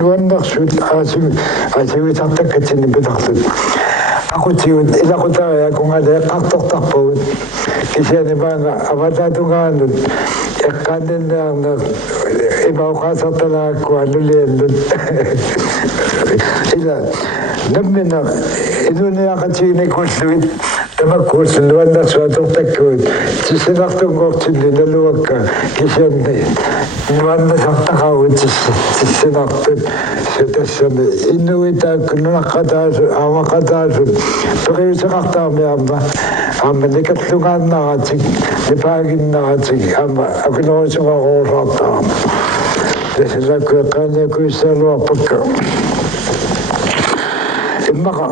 Nuannarsuut aasivitartakkatsinni pitartut aqutigut ilaqutariakungalee qartortarpugut kisianimaanga avatatungaannut eqqaannannaarna imauqaasartalaakku alluliannut ila nammina iluniaqatiginikуулluit tamakkuullu nuannarsuatortakkugut tissinartungoortilli naluakka kisianni nuannasartaqagut tissinartut tassami innuitaakkununaqqataasu aamaqataasut periuseqartaarmiaamma aamma nikallungaannaratik nipaaginnaratik aamma akunerusuqaruusaartaarma tasalakku eqqaaniakuissaaluarpakka immaqa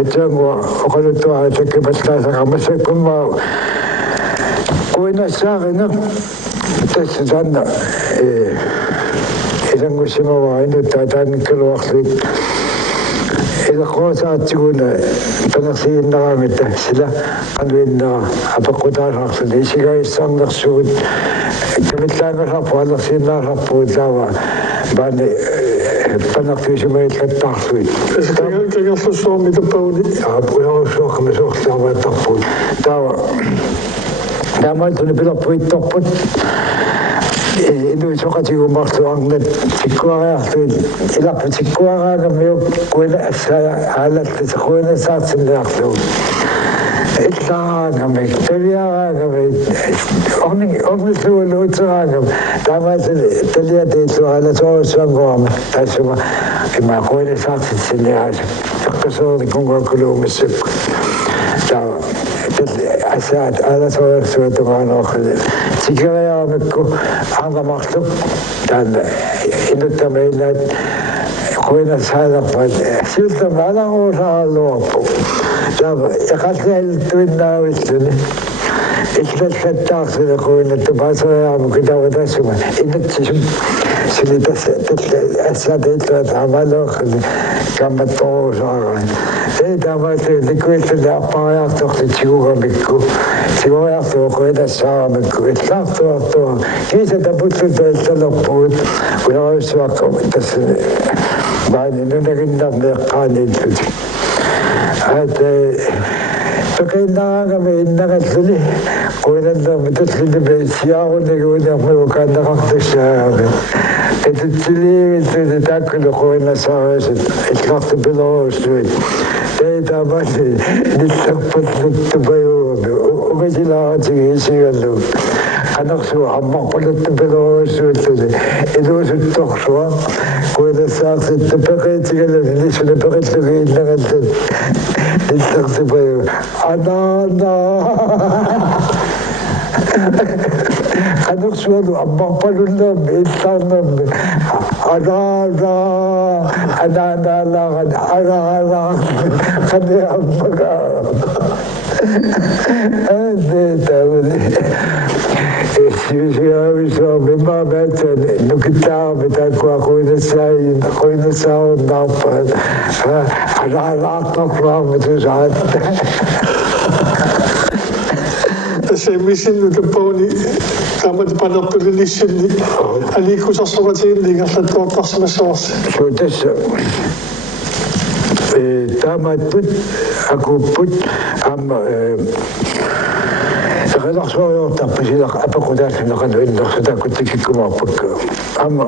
атянгуа оқалуттуа таккипаллаасақармассаккумма куинассаарина тассатаанна илангуссимаваа таатаангккалуарлуит илаққуасаатсигуна панерсииннараамита сила кануиннера апеққутаасаарсуна исигаиссаарнерсугут тамиллаангаларпу алерсииннааларпу таава баани панартуисимаиллаттаарсуит кагерлуссуарми таппауни пуяруссуаққамисуорлаавааттарпут таава таамаатуни пилерпуитторпут инуисоқатигумарлуарнат тиккуариарлуит иларпу тиккуараагамиук куила ассаа аалалта сахуинасаартинниарлугу иллаагамик тавиараагамик орнислуулуутсераагам таамаатуни талиатеиллуаласоруссуангуарма тассума има куинасаартинниаас таққасоорни кунгуаккулуумассакку таа асаат аласоруссуатугаанерхли тикериарамакку аангамарлук таана инуттамаилаат куинасаалерпат силтам аларуусаалуарпу таава эқаллиалтуиннаавиллуни иллаллаттаарсуна куинатту паасериарму китаватассума иннатсисум силитас ассаатеиллуат амалоохли камматторусааран таамаату ликуиллули арпариарторли тигугамикку тигуриартуу куинассаарамикку иллаартуартуа киса тапуллута иллалерпуут уяруссуаққа тасс баани нунагиннарни эққаанииллут пекинаагами иннагаллуни куиналлерми таллилиме сиаарунагуунерму каннеқартуссааами этитсиливиллуни тааккулу куинассаарисут илларту пилоруссуит таамаали ниллерпаллуттупаюуми угасилааратиги исигаллу канерсуа аммарпалутту пилоруссуиллуни илуусутторсуа куинассаарситту пеқиитигалуни нисуна пеқиллуги иллагаллут иллертупаю анаана канерсуалу аммарпалуллерми иллаарнерми анаалаа канеаммага таавали сиусиависоо мемаамаатан нукиттаарми тааккуа куинасаауннаарпаат анаалаартарфаама тусаат тасэмисинну таппауни таамат панерпулилиссинни аликусарсоратиинни герлаттуартарсимассоорси сутасса таамаатпут акуппут аама редаксоориортарпасилақ апеқутаассинеқалуиннерсутааккутикиккумаарпакка аама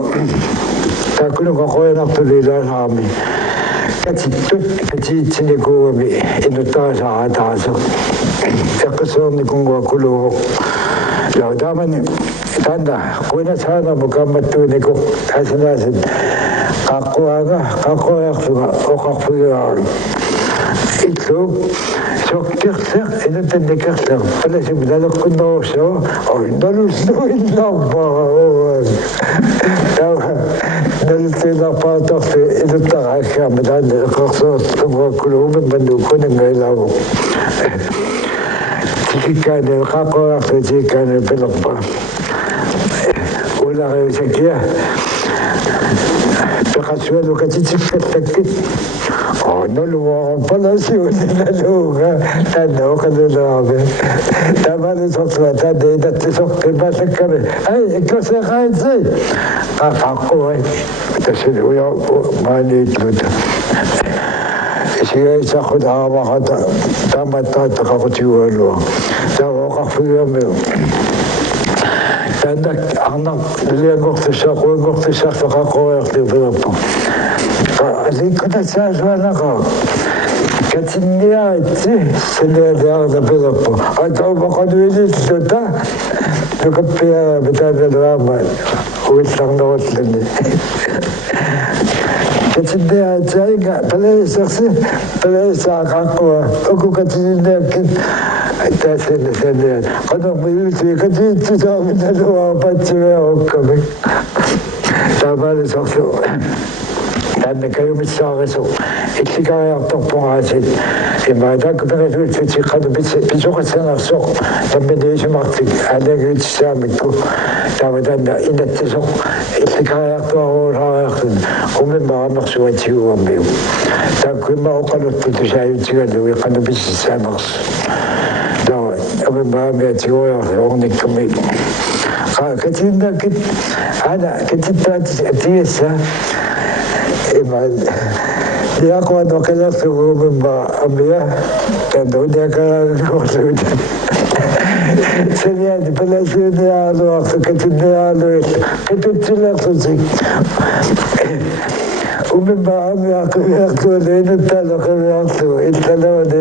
тааккунуқақоянартулилаасаарми катиттут катиитсиникуугами инуттаасааратаасо эққисоорникунгуаккулугу лаутаамани таанда куинасаараму камматтуунику асинаасит қаққуярлуга оқарфугиаара иллу соқтерлер инутанникерлер паласим налеққуннерусоо налуслуилларпаа таа налутиларпааторли инуттарааккаама таана эққарсоортугуаккулугу маннуккунангаилаагу тикиккаане қаққуярлу тикиккаане пилерпа улариусаккиа qassualu katitsikkallakkit noluwa palasiuninaluga tannoqalulaave tamani soqla tadeedattisoqqimallakkami ai ikkoseqaitsi qaqaqquai tasuluya maaniitluta sigaisaqut aamaqata tamattaaqaqutiualua taoqarfigami tandak anaq liangortussaqquangortussarfaqaqquarliupilerpa alikkutatsaasuanaqa katinniaatsi silialiarlapilerpa ataummaqanuililluta nukappia mitaanaluaama uillarnerullani katinniaatsainga palaisarsi palaissaaqaqqua ukukatininnaakkin taasinasannian qanormiyuusi katiitsusaamiнаluaapatсивеоққами таамаалисарсу тааннакаюмиссаарису илликариарторпораасит имаатааккуперисуутсутиққану писоқассанарсоқ тамминисимартик алагиутиссаамикку тааватаанна инаттисоқ илликариартуаруусаариартун умиммарамерсуатигуаммиу тааккуимма оқалутту тусааютигалу иққану писсаамерс таа умиммаамиатигуяарли орникками катиннакит ана катиттаати атиасса имал диакуано каласугумимма амия тандониакараакорлуут сениади паласиниаалуарсу катинниаалуит катутсилерсусик умимма амиакуиартуалуинуттаалоқавиарту иллалуани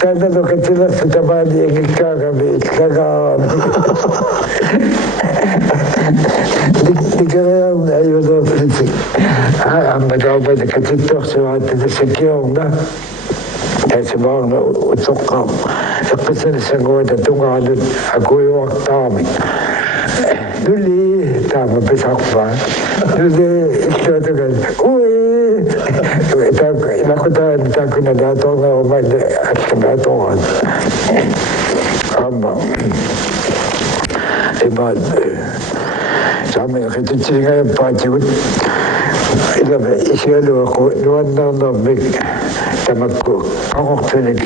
таналокатилерсу тамаани иккаагами иллаагаарами Никараевна айвалофлитик аммадаубада катитторсуааттасакиорна тасимаарна утоққам эққисалиссангуата тунгаалут акуйуартаами нули таама писарпаа нули иллуатагал уи таак илақутаан таакуна дааторнерумаалли алламааторан амма имаал Sami kititsinga paatigut ilama isialuaqu nuannarnermik tamakku qaqortunik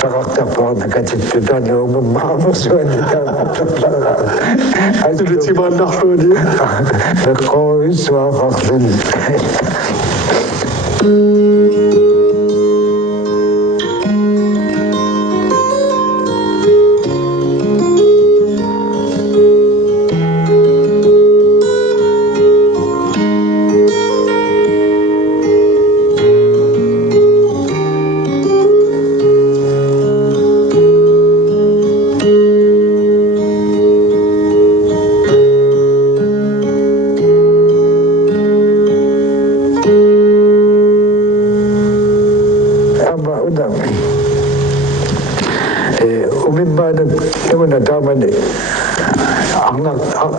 taqartarpaarna katittutannuumammaarnersuani taamaartarlaa Tulitimaannarluuni eqqoruissuaqarlun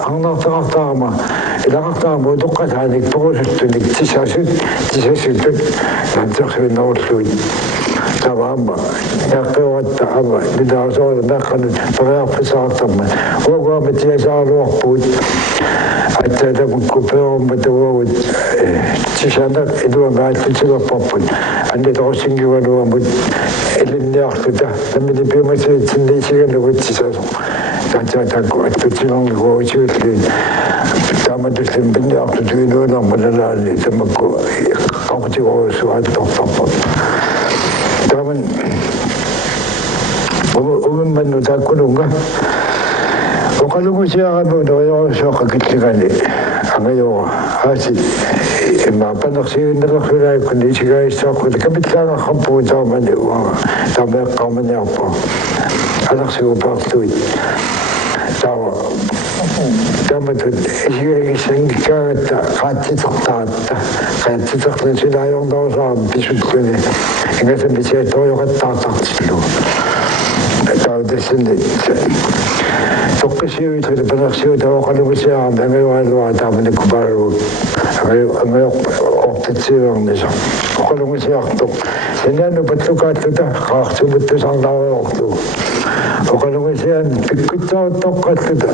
ангнартаартаама илақартаама утоққатааник порусуттуник тисасуттут нантерсуиннеруллуит таваама яққиуатта ама бидаасоора наққанут париарписаартарма уагуама тиасаалуарпуут аттаатамукку перумма тавауут тисанақ илуамааллутилерпарпут анниторсингивалуамут илинниарлута таммини пиумасиитсинниисигалугут тисасо таатаакку аттутсилэрнугуучиулли тааматуллим пинниартутуинуунармалалаани тамакку qaqutigorusuaattorparpat taaman umimmannu taakkulunga oqalungusiaramu noyorsuoqqakilligani angayora haasi imma panersiuinnerlorlulaakkunni isigaissaaqquta kapillaangarrappugu taamani uanga taameeqqarmaniarpa аларсуупаартуит тава таматут исигисангикаагатта qaatitsertaaratta qaatitserlutilaajornерусаам писуткуни ингасам писиаториоқаттаартартиллу таудасинни тоққисиуитрила панерсиу тавоқалугусиарам ангаюалуа тааманиккупаару ангайоортатсиуерниса оқалугусиартоқ синану патлукааттута qaartumuттусарлааруорту Okanungisian pikkutsaa tokkattuta.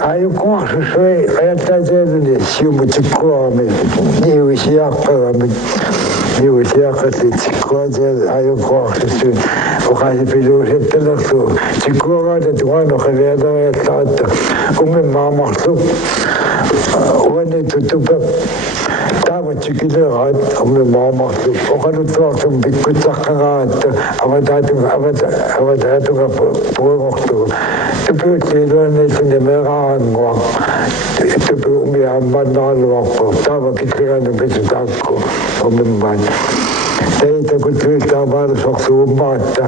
Ayu kuahsusui ajattelin siumutikkuamme niuisiakkaamme. Niuisiakkaattikkuamme ayu kuahsusui. Okasi pidu sitten lähtu. Tikkuakat tuono keväällä että umme maamahtu. Uenne tutupa. Tämä tykilörat umme maamahtu. Okanut tuohtum pikkutsakkaraat. Avataatuka puoloktu. Tupyykkiiluonne sinne meraangua. Tupyykkiä mannaluokko. Tämä kitkirannu pitytakku. Omimman. Teitä kun tyyltää valsoksu ummaatta.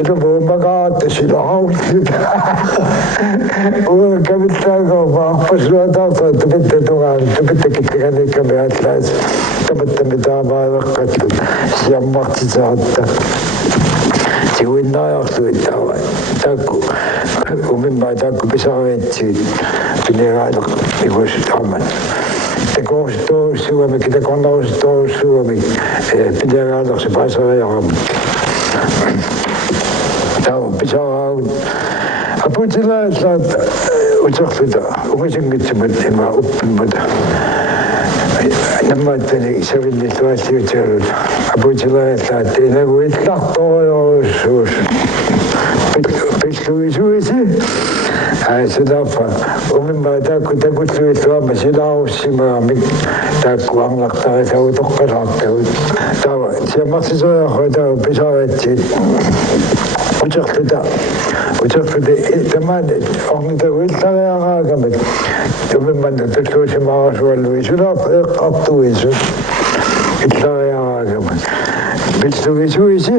Ito muummakaatte sillä haussit. Uuden kävittääkö vahpasua tautaa, että pitää tukaan. Pitää kitkirannu ikämme atlaisi. Tämättä mitään vaivakkaattu. Sian mahti saatta. Sivuin najaksui vai. Takku. Umimman takku pisavetsi. Pinee aina ikuiset hamman. Teko Suomi, kita konnausi Suomi. Pitää aina se paisaa ja hamman. Tämä on pisaa. Aputila, että utsahtuta. Umisin kitsimät emä uppimata. Nämä ajatteli sevillit vastiutseudut. Aputila, että ei näku itlahtoa joskus. Pisluisuisi. Sedapa, umimma takku tuama sila ussima takku anglaktaa että utokkaraatte. Tava, se maksisoja hoitaa pisavetsi. Utsahtuta, tämän on niitä yltävä ja raakamet. Umimma tutluisi maasuolui, sila aktuisi. Yltävä ja raakamet. Pisluisuisi.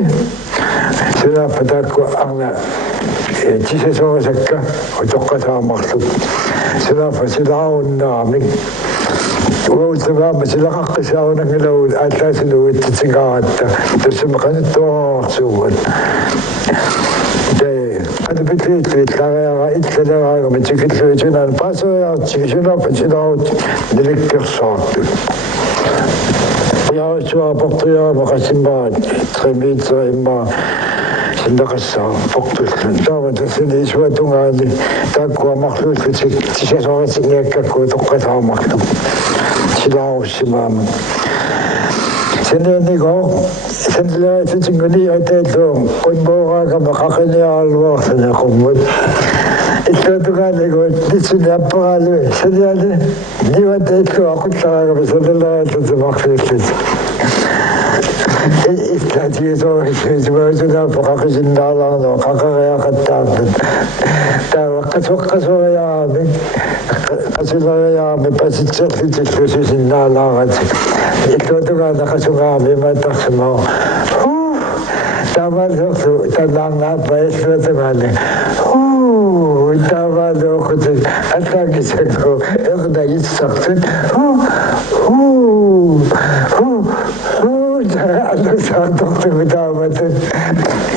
Sedapa takku angla. Tisesoosakka otoqqataammarlu silafa silaunnaami uutavaama silaqaqqisaaunangalu aallaasulu ittitsigaatta tussamaqanuttuarsuugat tee adupitliitlaaga itlalaaga matikilluitunaan paasoyaartigisunarpa silaut nilikkersaartu yaasuaa portuyaama qasimmaat 3 meter imma Sindagassaa portuslun. Taavattasini suotungaani takkua mahluutlutsi tisasoratsingiakkakku toqqataamarlu. Silaussimaama. Senlaatitsinguni ateetluun qunbooraaga qaqiniaalluarsana qummut. Itluutugaanigu nitsuni apparaalui saniani nivateetlu aqullaraagama sanalaatlutumarluutlutsi. Istaatiisoorisuisuuna pokaqisinnaalаарnoo qaqariaqattaartut taavaqqasuqqasuariaami qasilariaami pasitserlutillusisinnaalaarati illuutugaana qasugaami matarsumoo taavaalsorlu tallaarnaappa illuutugaani taavaalooqutit allaagisakku ernaissartut Alla saattoqtu mitaamatun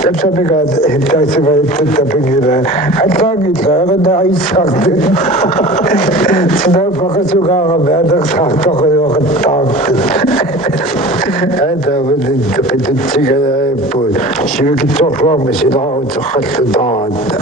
tapsamigaat hittaasivaittu tapingila allaagilla ernaissartut sinapaqasugaarami anersaartoquyuqattaartut aataavulin qitutsigalaippuut sivikitsorluarmi silaaruteqallutaraata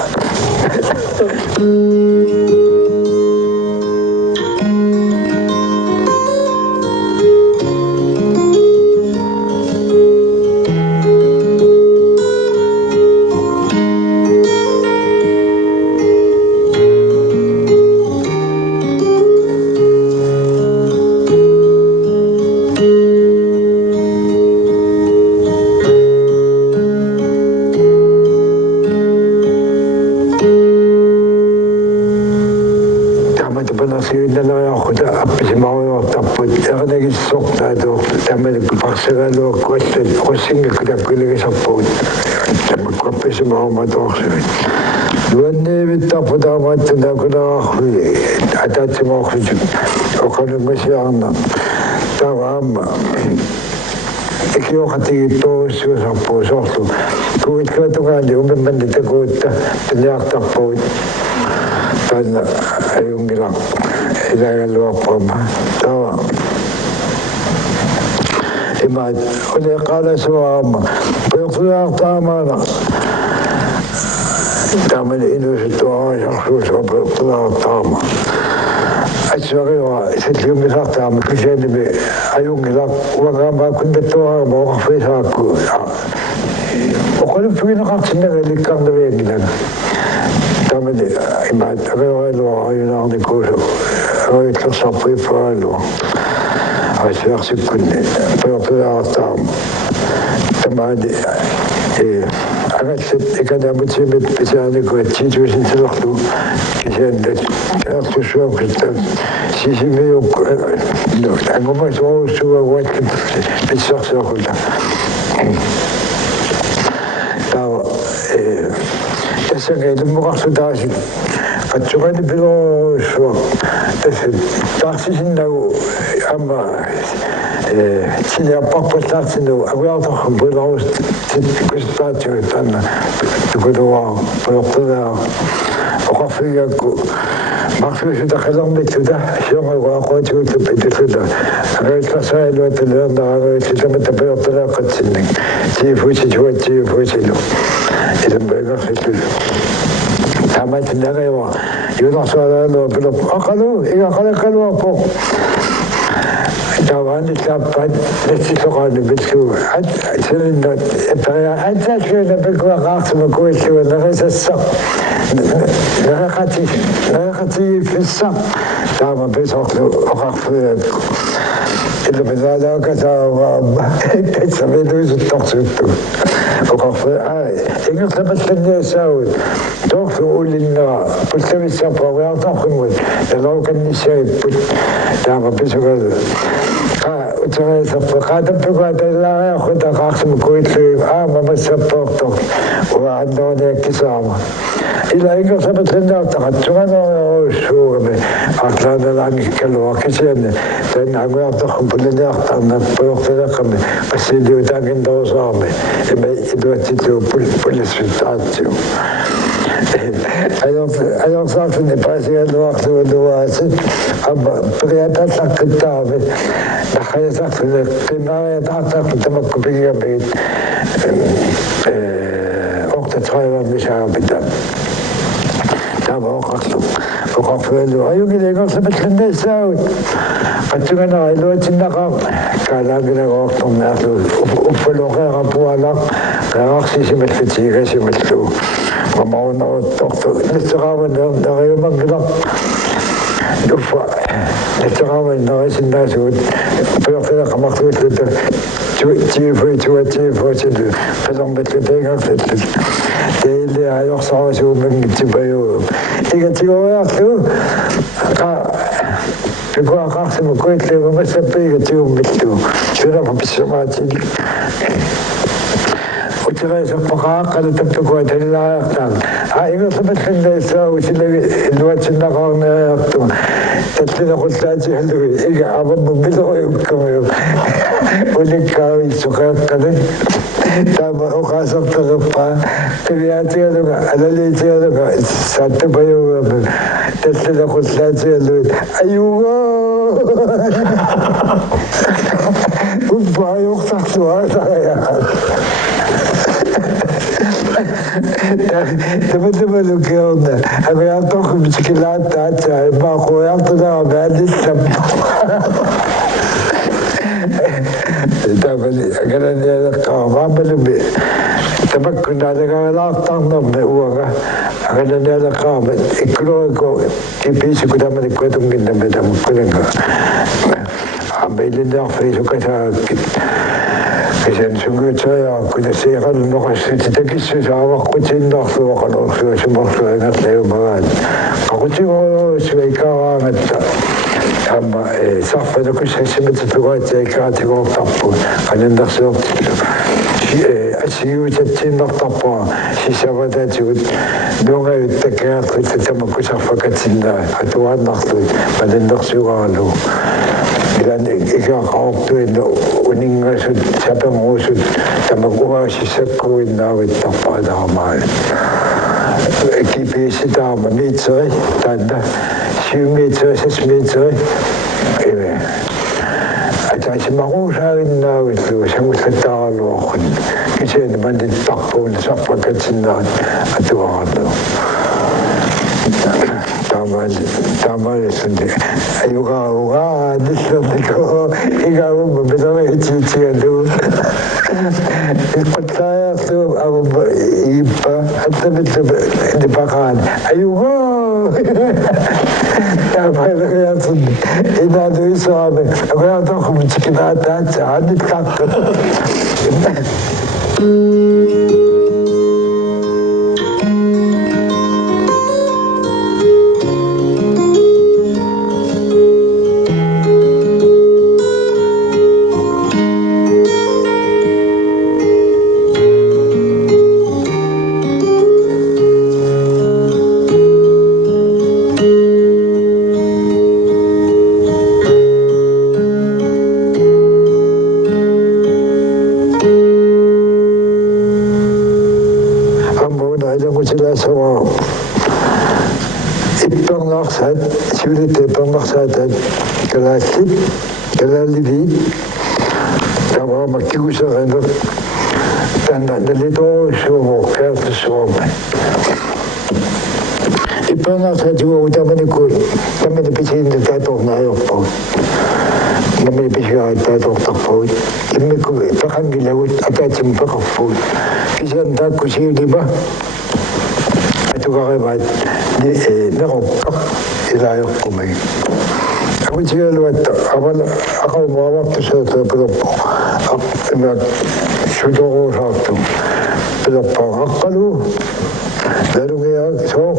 Ima ole qaala suama. Puyuqtuyaartaamaana Damen inuusutua jaksuusoppilaataama. Atsariwa sitliumisaataama kysenimi ajungilak uangaamaa kunnettuaama oqarfisaakku. Oqaluppiginaqartinnagallikkarnaviangilaga. Damen imaat ariorelua ajunarnikuusu ariitlersarpuippaalua. Asiarsikkunni piorpilaartaama. Tamaani agatsit ikanaamutsimit pisaanikuat tiituusintilerlu kisaandat artussuaqutta sisimiuk angumasuarussuaguat pissarsuaqula taava тассангайлуммоқарсутааси қатсугани пилоруссуа тасса таарсисиннагу амма тилиаппарпаллаартину авиарторхум пилорус кустаатиу танна тукулуа пилортунаа оқарфигакку марфиусута қалермиттута сионгагуақуатигуллу питуллута агаилласаалуаталернаагаиллутамата пилортунааққатсиннак тифуситуатиуфусилу илэмбэгэрсиллу таматиннагаева юнарсуалаалуа пилоп ақалу игақалаккалуарпо Даван лаппат лэсилоqaani билсуу сэриннат атсааллуна пекуақартума куиллуа нерисассақ нерақати фиссақ таама песорлу оқарфуяакку илбезаалаакатааваама тасамилуисуттарсутту оқарфуя ингерлапалланниасаавут тоорфу уллиннера пуллависсарпауиартархунгут налооканниссагиппут таама песугал утсараасарпа qaatappugaatallaaриархута qaarsumu kuillui массаппоортор уаанноониаккисаама ила ингерлапалланниартақатсуганоруссуугами арлааналаангиккалуаркисиани таанна агуартархум пулланиартарна пуйорталеққами пассилиутаангиннерусаарми има илуатсиллуу пуллассуттаатсиу аёрсаартни пасигалуарлуалуаасит амма приаталлаққиттаами нахаясартни қимаариатаартааққу тамакку пигиамигит ортатраивармисаагапита таава оқарлу оқарфуалу аюгилегорсапалланнассаагут қатсуганера илуатиннақаа калаагилагоорторниарлу уппалоқеерапуала қеарсисималлутигасималлу мамаунерутторто лиссерааваннериумангилар уффа лиссерааваннерисиннаасуут пиортелеқамарлууллута тифуатифуатилу пелэрмаллутеигарлаллу теилли аёрсаарасуумангитсипаю игатигориарлу пикуақарсиму куиллуга массаппига тиуммиллу сулама писсамаатили утирасаппақааққалу таптукуа таллаариартаан ингерлапалланнассаагу силаги илуатсиннақарнериарту таллинеқуллаатигаллуги ига авамму милериуккамиу уликкаависсуқеэққали таама оқаасартариппаа кавиаатигалуга алалиитигалуга сааттапаюугами таллинеқуллаатигаллуги аюугаа уппааюқтартуаасарая Тэмэдэмэлу кэона авиаторхум чикилааттаатса имаақуяартунаа баалиссам табали агананиалеққаа маамалуми тамаккунаалагаалаартарнерми уага агананиалеққаама иккулорико киписукутамаликкуатунгиннами тамаккуланга амбеилинниарфисукасаагаккит кисен сунгуутсариаа кунасеералу ноқассути такиссусааваққутиннарлуоқалорсуасумарлуангерлаюмагаат қақутигоруссуикаараангатта амма сарфанакуссассимататугаатиакаатигоортарпу қананнерсуортиллу асиутатсиннартарпаа сисаватаатигут нунгают такаарлут тамаккусарфакатсиннаа атуааннарлут пананнерсугаалу илан икаақаортуинну унингасут сапамуусут тамакуаасиссаккуиннаавиттарпааларамаа киписитаама митсери таанна 7 метри 6 метри атаасимарусаагиннаавиллу сангуллаттааралуаррун Kasi naman din takpo na sa pagkatsindahan at tuwangan daw. Tama na sundi. Ayuka, disunod ko. Ikaw mo, bitaw may chichiga doon. Ipagkaya ito, ako ba, ipa, at hindi pa kaan. Ayuka! Tama na kaya sundi. Inado yung sa amin. Ako yata kumitsikinata at sa anit kakot. Pangmaksatan kalasit, kalalivi, tama magkiusa ka no, tanda nalito sumo, kaya sumo. Ipangmaksat yung utama ni Kul, kami napisin na tatok na ayok po. Kami napisin na tatok takpo. Kami ko ipakangilawit, akat yung pakapod. Kasi ang tak ko siya, di ba? Ito kakabat, nakokak. Ilayok ko may. Ako siya luwat, ako mawak to sa pilok po. Sudo ko sa ito. Pilok po, akalu. Lalo ngayon, so,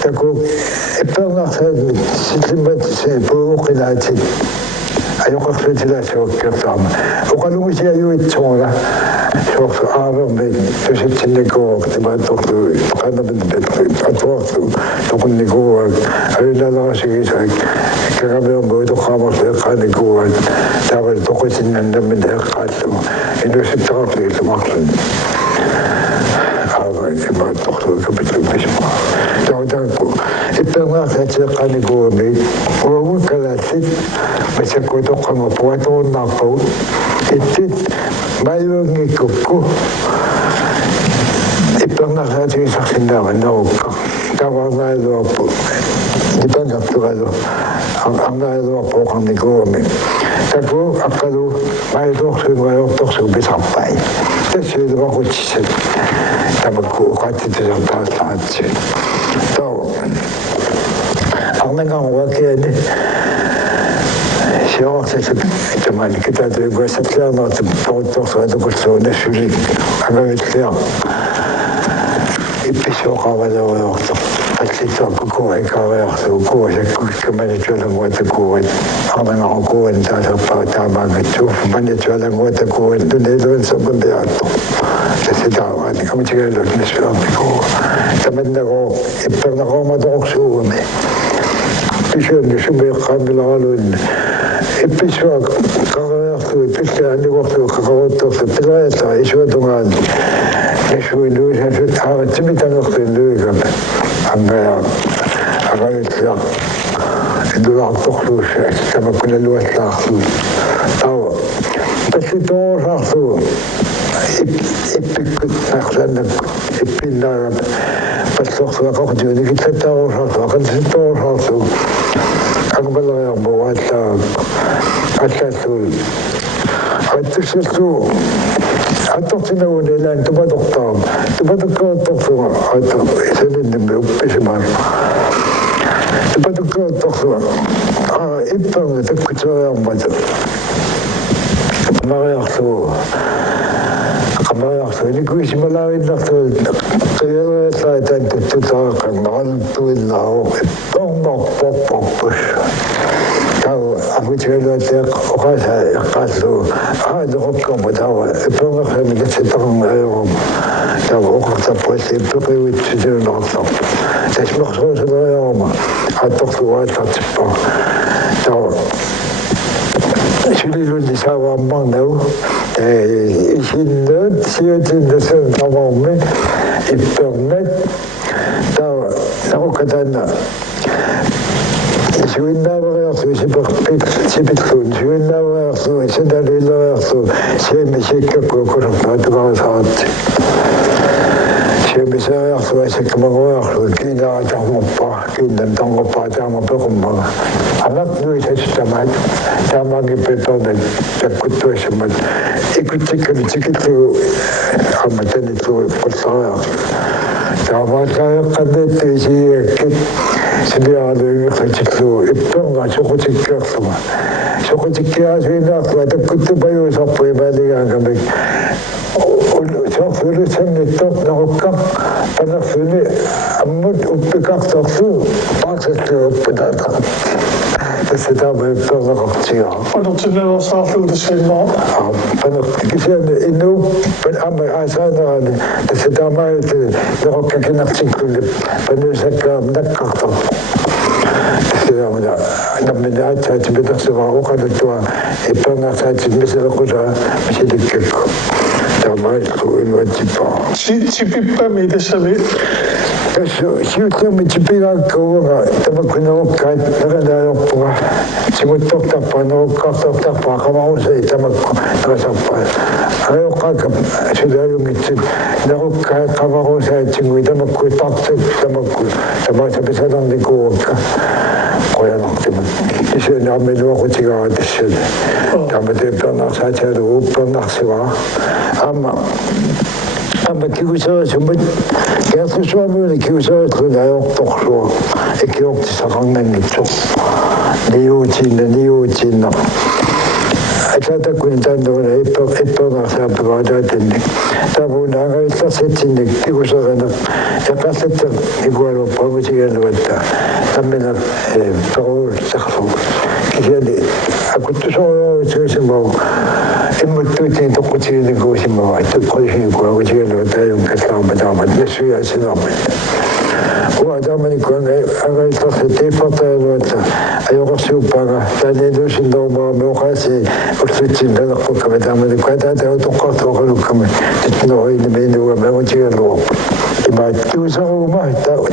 ako, ipang nakasad, sitlimbat sa puro kilatin. Ayok ako sila sa kirtama. O kalungo siya yung itsura. So, araw may, kasi tinigawag, diba, doktor, kanabindit, at wakto, tukon nigawag, ayun na lang sige sa kagabi ang buhay, kamak na kanigawag, dapat tukon sinandamin na kato, inusit sa kakli, lumaklan. Iba, doktor, kapit-lupis mo. Daw ko, ipang nakasad sa kanigawag, huwag kalasit, basta ko ito kamapuwa, ito napaw, itit, mayroong ikop ko. Ipang nakasad sa sindaman na huwag. Tawag nga ito po. Di ba nakturado? Ang nalawa po kami ko kami. Tako, akalo, mayroong tokso bisapay. Tapos yun naman ko chisit. Tapos ko ukatito sa taas-taas siya. So, ang nangangawag kaya din, siya ako sa teman kita tu gua setelah nak potong suatu kursus ni sulit agak kaya episod kawan waktu pasti tu aku kuat kawan waktu kuat saya kemana jualan waktu kuat apa nak kuat tak apa tambah gitu mana jualan waktu kuat tu dia tu sebab dia tu saya tahu ni kamu cakap lagi ni sudah aku teman aku pernah kau mahu suruh ni episod ni semua kami lalu episod kakakku itu andi waktu kakakku tu pelajari isu dengan isu itu saya cemitan waktu itu kan agak itu itu waktu tu sama kena luas waktu tahu pasti tu waktu ipikut naksan ipindah pas waktu aku jadi kita tahu waktu akan situ waktu aku belajar buat Asatul. Asatul. Atok sinaw nila, tumadok tam. Tumadok ka atok sa atok. Isa din din, pisimar. Tumadok ka atok sa ipang takutsa ang bato. Kamayak sa. Hindi ko isimalawin na sa. Kaya sa itan tututakan. Nakaltuin na ako. Ipang makpapapos. Aku cakap dia kasu, doktor kamu tahu, pernah kami kesetang ayam, tahu aku tak pasti pergi itu doktor. Saya maksud saya ayam, atau kuat tak cepat, tahu. Sudah lupa saya mang tahu, ini siapa yang sama kami, internet, tahu, aku kata Suinnaavariarlu sipitluun suinnaavariarlu sinaliileriarlu siimisikkaku kusornaatuqarasaarti siimisaariarlu asakkamaquriarlu kiinaatarmuppa kiinnan tarmuppa taarmapeqummaga anaqnuisastamaat taamaangippetornat takkuttuassamat ikutsikkalu tikillugu ammatanitlugu qullariarlu taamaallaayaqqannaattu isiiakkit сидиалуигерлатиллуу иппернга сокутиккерлуга сокутиккиасуинаарлуа таккуттупаюусарпу имаалигаангамик сорфулусанниттор наруккар панерфуни аммут уппикарторсуу пааксаллууппутаата тассатаама иппернеқартига панертинерсаарлуутассииннаа панер кисиани иннуу ама аасаанаани тассатаамаат нероккакинартиккулли панусаккаам наккартор намминаат таатипитарсиваа оқалуттуа иппернартаатит мисеққула мисиликкакку таамааллу илуатсиппаа сипиппами тассами сиуттами типигааккауга тамаккунеруккаат неранаалорпуга симуттортарпаа қамарусаи тамакку нерасарпаа ариоққака сулаалунгитсит неруккаат қамарусаатсингуи тамакку тартут тамакку тамаасаписалерникуукка qoyanartimat исунаамилуақутигаатассали таматеппернарсаатаалу уппернарсиваа amma kiusarasummat kiartussuamuuna kiusaratlun ajoortorluа ikkiortisaqarnangitsoq niuutiinna атаатаккуни тааннуна иппернарсааппагаатаатанник таавуна агаилларсатсинник кигусерана эққарлатта игуалуарпагутигаануатта таммина перуул сахлу кисиали акуттусоруутсуусимау иммуттуутин тоққутигиникуусимава аттуққулихигуагутигаануа тааюн каллаарма таамат нассуяасинармат уадаманикуан агаилларсатииффартаалуатта ajorsuuppaga taaniluusinnormaa meoqaasi ullutsin tanerpukka taamanikku taatau toqqartuoqalukkama titnoruinimiinuga meutigaluup imaat kiusaruuma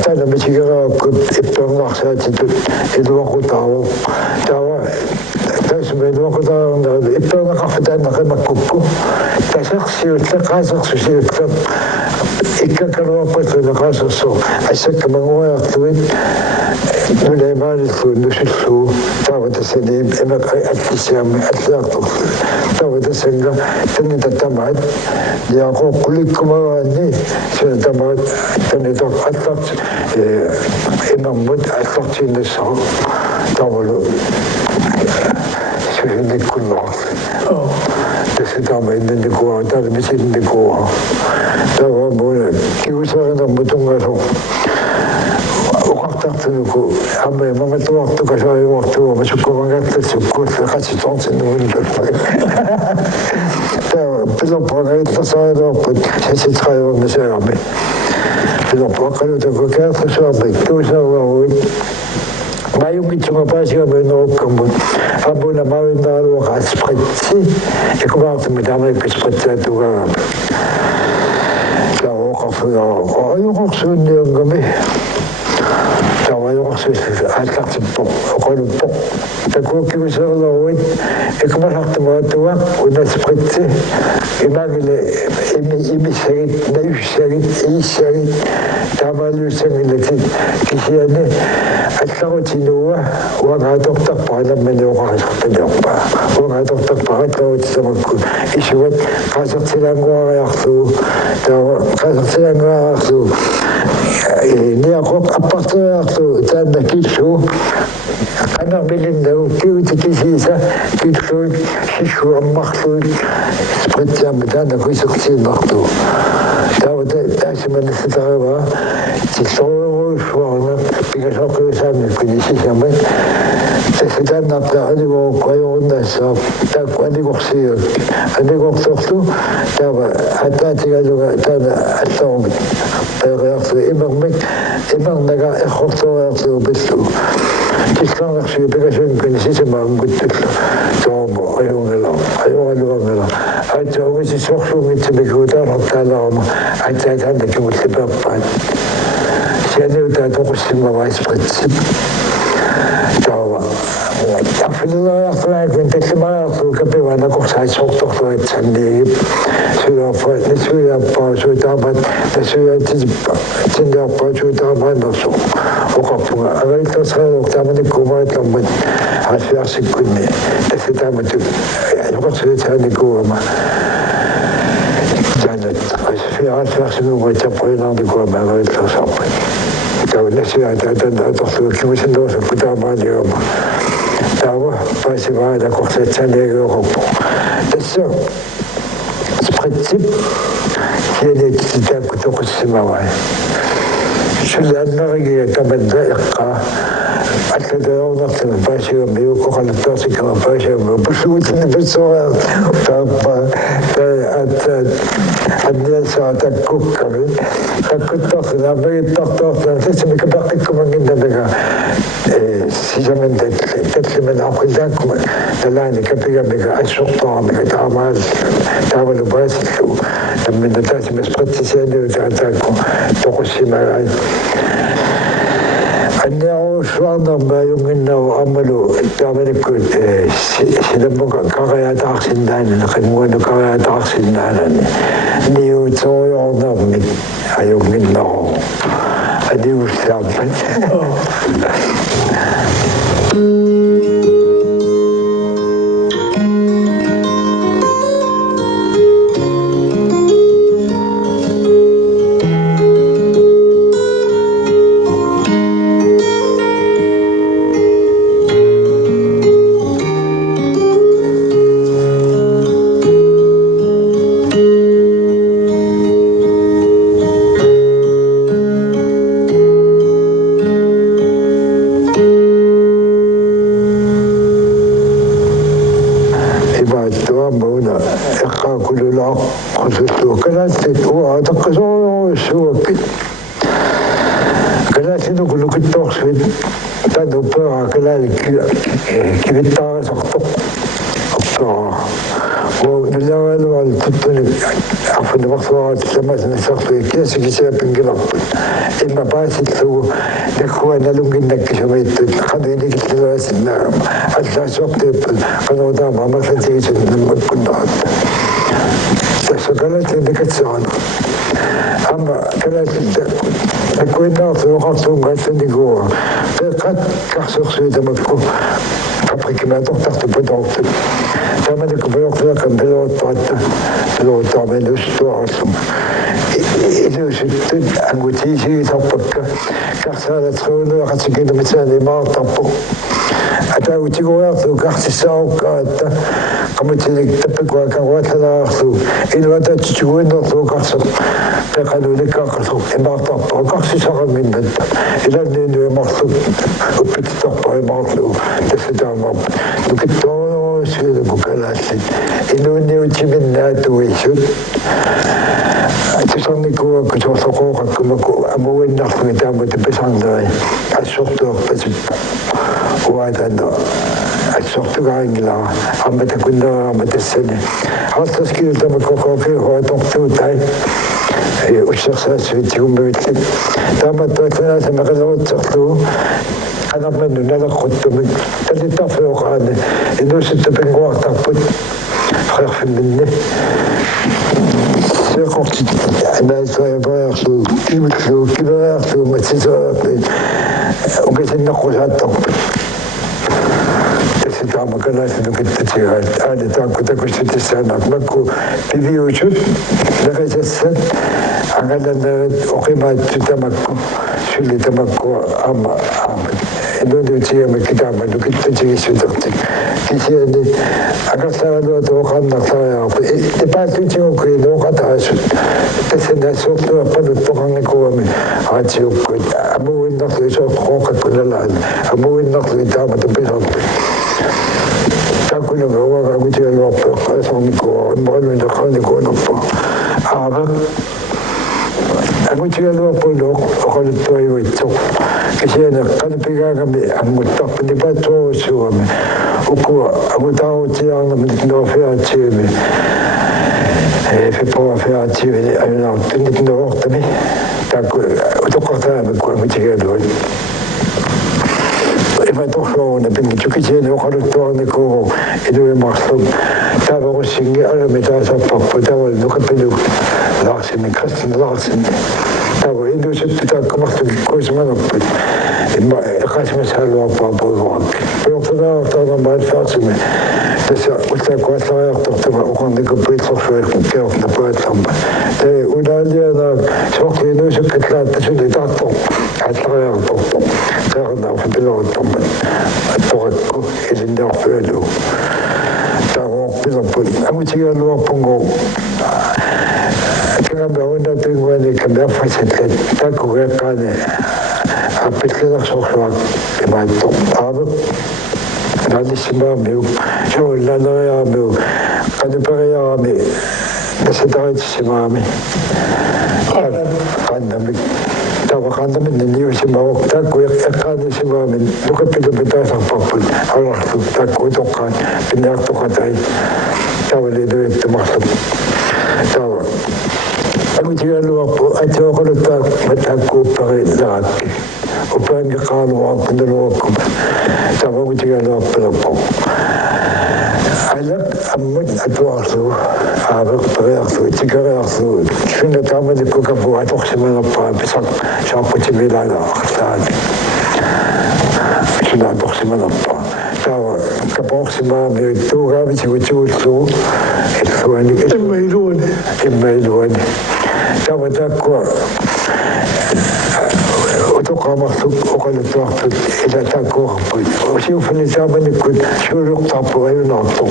taanamisigeraakkut ippernarsaatit iluaqutaaru taawa taasumailuaqutaarna ipperneqarfataanneqimakkukku tasersiullaqaasersusiulла ikkakalуарпаллунеqaasersu ассаккамагуриартуит нулаймаалиллу нусуллуу тааватассани эмак аттиссаами аллаартор тааватассанга таннитаттамаат яақоққуликкумагаани сунатамаат таннитор алларт эмаммут аллартииннассаа таавалу сусинниккуннаа тассатаама иннникуа таалмисинникуа таава муна киусааринэрмутунгалу оқартартунуку аммаа маматуартука сааюартуа масуккумангатлассуккуулла қатситортиннуунлаппа таа пилоппагаилласаалуарпут саситраавэрмасаами пилоппаққалутаку кааффусуарпик туусааруаруит маюнгитсума паасиаминеруккаммут амбуна мавиннаалуаqa аспритси экугаартуми таамаикку спритсаатугаама таоқарфугаа аюқорсуунниунгами тавайорсус ааллартиппо оқолуппо такууккигусеерлеруит экумасартумаатуа унаспритси имагиле имиссагит наиуссагит ииссагит таамаалуссагилати кисиане алларутинуа уагаатортарпаа ламмалиоқарисарталиорпаа уагаатортарпаа атларутисамакку исуат qaasartilaanguariarluu taava qaasartilaanguariarluu niaqoq appartuariarluu taanna killu qanarmilinnagu kiutikisiisa killuut sissu ammarluut sprittiamma taanna kuisertiinarluu taava taasimanissataravaa tillorluusuarna pigasoqiusaamikuni sisamat тассатааннарта алигооккуайоруннассаа таакку алигорсиук алигорторлу таава хатаатигалуга таана аллорумит периарту имернага эрхорториарту биллу тиллаарсиу пегасунгкуни сисамаангуттуллу тоомо аюнгала аатсаагуси сорсуунгитсимикуутаалартаалаарма аатсаатаанна кимуллипааппаат сианеутаа тоқуссиммаваа спритсип tawa afilaaartuaak tallimaartu kapiwana korsaitsortorluat sanniigip suyaappa suutaamat suyaatippa tindaappa suutaamaannersu oqarpunga availtasreeruq taamanikkuumaatlammat aasiarsikkunni tassataamatut yoqarsuutaanikuama janat aasiarsinuugatappoinaarnikuama availtasarpat taunasiaatatanaatorluukkimusinnersu kutaamaaniama tawa paasivaada korsaatsaaniageoqarpu tassa spritzip kianititaakku toqissimavai sulaannerigia tamanna eqqaa аллатаорнартана паасиуми юккоқалуттаарсиккама паасиуми пуссуутинни пассориар тааппа анниасаа таккукками таккуттарсина апагиттартаартаа тассами капаққиккумангиннамага сисамен таллиман аққилааккума талаани капигамига ассортаарамига таамаал таавалу паасиллу таммина таасима спратсисааниу таатаакку тоқуссимагаи анниао суарнарма юнгиннау аммалу тааманиккут силаммука караятаарсиннаанана қиммуану караятаарсиннаанани ниуториорнармит аюнгиннару адиуссааппат имма паасиллу наккуаналунгиннаккисумииттут кануиникиллуасиннаагам аллаасуортииппут кануутаама амерлатигисуннаммаккуннерат тассакалатлин дакатсаана ама калатлинта наккуиннаарту оқартуунгаалланикуа пеқат карсуерсуитамакку паприкимаатортарту путаортут таманикку пеортуакам пелооттаатта пелооттааминустуарлум илусуттут ангутиисигисарпакка карсаалатриунуақатикинумисаани маартарпо атаагутигуяарту картиссааруккаатта qamutilik tapikuakaruatlalaarlu inuataatituguinnerlu qarsa peqalulikkaaqarlu imaartarpa qarsisaqamminnatta ilanniinu imarlu uppititarpa imarlu tassataamaarpa nukittoorsuilukukalaallит inuunniutiminnaatuissut тисарникуакку соорсоқооқаккумаку амуиннарлуги таамут писарнери ассортуерпасиппа уаатаана ассортугаангилара амматакуннераама тассани артаскил тамаккококи хоатортуутай уссерсаассуитигуммавиллит тааматтуатлааса мақалерутсерлуу анарманну налеққуттумик талиттарфиоқаани инуссутта пингуартарпут херфимминни seqortit anaasaapaarlu kimillu kilaarlu matsisaarlu ugasinnaqqusaattарпут тасситаамакалаасину киттатигаат аали тааккутакуссутиссаанақ макку пивиучут лерисассат агаланерит оқимааттутамакку сулитамакку аама инуутиама китаамалу киттатигиссутертик кисиани агасаралуату оқаннарлариарпу типаатутигуккуи ноқатаасут тассанаассуортуарпалут тоқарникуами аатиуккут амуиннарлу исоортоқақаккуналаан амуиннарлу таамату писарпу таккунага уагаагутиалуарпу қасарникуа иммаралуинеққарникуунерпу аава агутигалуарпулу оқалуттуаюитсоқ кисиана қалпигаагами аммуттарпани паатсууссууами укуа агутааутиаарнамит нофиаатсиими фепоафиаатсиими аюнаартунит ноортами такку утоққартаамакку агутигалуат tohloona pingitukiseen oqaluttuarnikuugu iluimarlum taavarusingi alamitaasarparpu taval nuqapilu Larsen Christian Larsen taava ilusuttu taakkamartuk kuusmanarput imma eqasmasaaluarpaapuuguak piortulaartaarnamaatfaartumi tässä ultaakuallariartortuma oqarnikuppiitsorsuiqu keornapuallarma te ulaalliana soorliinuusukkatlaattasulli taartor allariartortor qaarnaarfipiloruttormat attorakku ilinnaarpualu taavoorpilerput amutigaluarpungu kangabauuna tuiguani kamearfasatlat taakkugeeqqaani appillersorluaq imaattor aaveq naalissimaamiu suullaaleriaamiu qanuperiarami nasataritsimaami qannamik taavaqaannamit naniusimaruq taakku eqqaanisimaami nuqappilupitaasarparput alarlu taakku utoqqaan pinniartoqatai taavaliiluittumarlu taava amutigaluarpu atioquluttaa mataakkuupparillarakki upaangiqaaluarpunnaluakkuma taavamutigaluarpilerpo alaq ammut atuarlu aaveq pariarlu tikariarlu sunna taamalikkukapu atorsimanerpaa pisaq saaqutimilaalaarlaani sunna atorsimanerpaa taava kapoorsimaami tuugaavitigutuullu illuani immailuani taava taakkua utoqaamarluk oqaluttuartut ila taakkuuqarput usiuffani taamanikkut suuluqtarpu ajunartor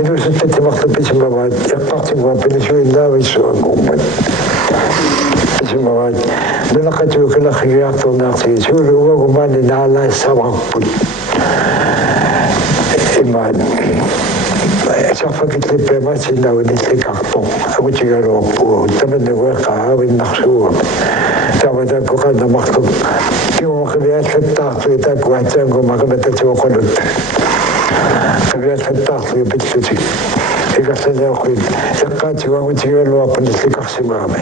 ilusuttattimarluppisimavaat eqqartiguа pilisuinnaavissуангуммат писимavaat нунақатуукаларриgiartornaartigi suuluugagumaani naalaissavарпут имаан сарфакитлиппамаатсиннауинилликарпо амутигалуарпугу таманнагуэққаавиннарсуугап таватаккоқаннамарлук киуоқивиаллаттаарту итаккуатсаангумакамататуоқалут кавиаллаттаарту пиллутик икарлалеоққит эққаатигуамутигалуарпанилликарсимаами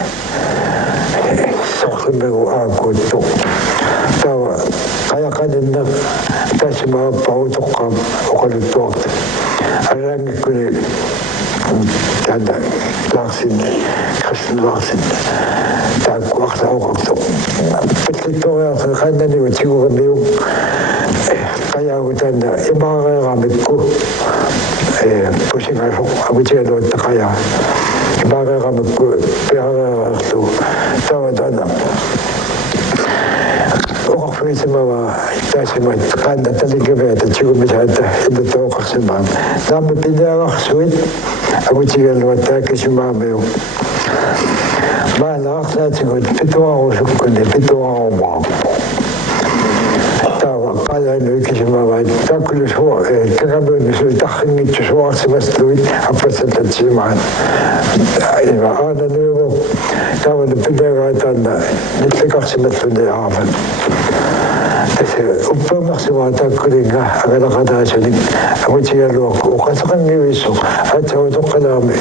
сорлумагу аакуутто тава қаяқаниннер тассимааппарутоққаам оқалуттуарта алаангиккуни танда Larsen Christian Larsen тааккуарлаоқарто пиллитториарта қаннаниутигурамиу қаяагутаана имаареерамикку пусингаасо амутигалуаттақая имаареерамикку пиареерерлу таватана оqarfigisimava taasimat qaannataligaveata tigumisaata illutoqarsimaam taamma piniagarsuit amutigalluattaakisimaamiu maalaarsaatigut pituarusukkuni pituarumaarpo taava qalaanuikisimaavaat taakkulusua kagamuunisu tarringitsusuarsimasluit appasattatsimaat iva aananuivu taavana piniagaataanna nillikarsimalluni aavan tässä uppaammarsimaa taakkulinga agalaqataasunik amutigaluarku uqasaqangiuissu atautoqqalaami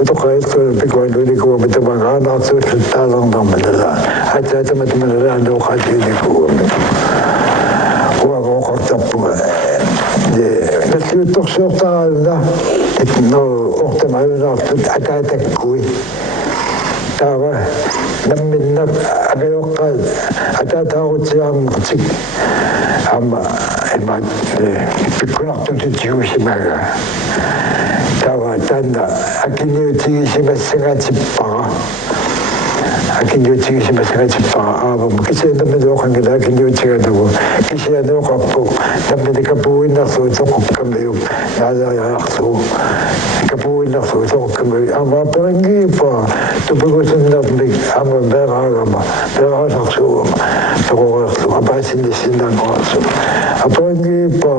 utoqqailluuna pikualuunikuama tamagaanaartuullut taalarnarmalala ataatamatmalalaanooqaatiinikuami uagooqartarpuga nalliuttorsuortaraaluna no ortamajunartut ataatakkuit taava namminnak agayoqqaat ataataarutsiaarnertik amma imaat pikkunartutitigusimaga taava taanna akiniutigisimассагаатиппара акиниутигисимассагаатиппара кисианамилуоқангила акиниутигалугу кисиануоқарпу наммиликапуиннарлуу тоқуккамиу наалариарлуу капуиннарлуу тоқуккамиу амаапперингииппа тупагусиннармик ама бераагама бераасарсуугама тоқореерлу апаасинниссиннаангорсу апперингииппа